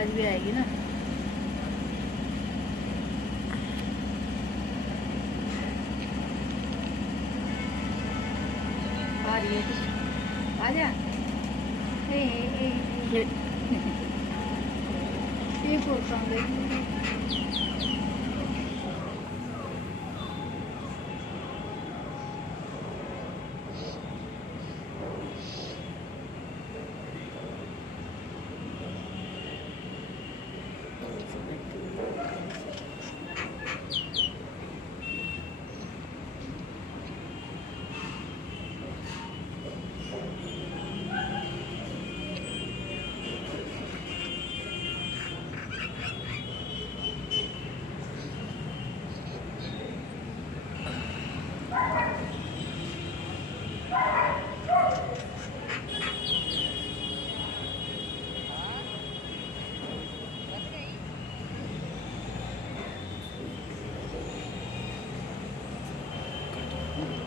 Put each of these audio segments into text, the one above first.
आवाज़ भी आएगी ना। आ रही है कुछ, आ जा। एक और काम देख।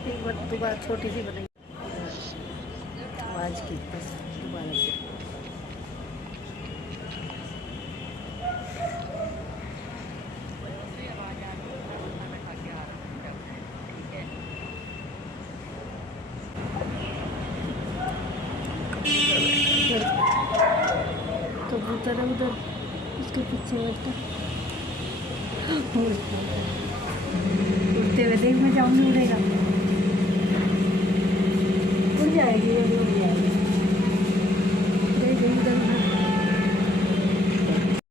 एक बार दोबारा छोटी सी बनाई आवाज़ की, बस दोबारा से। कबूतर है उधर, उसके पीछे बैठा उड़ते हुए देख, मैं जाऊँगी उड़ेगा।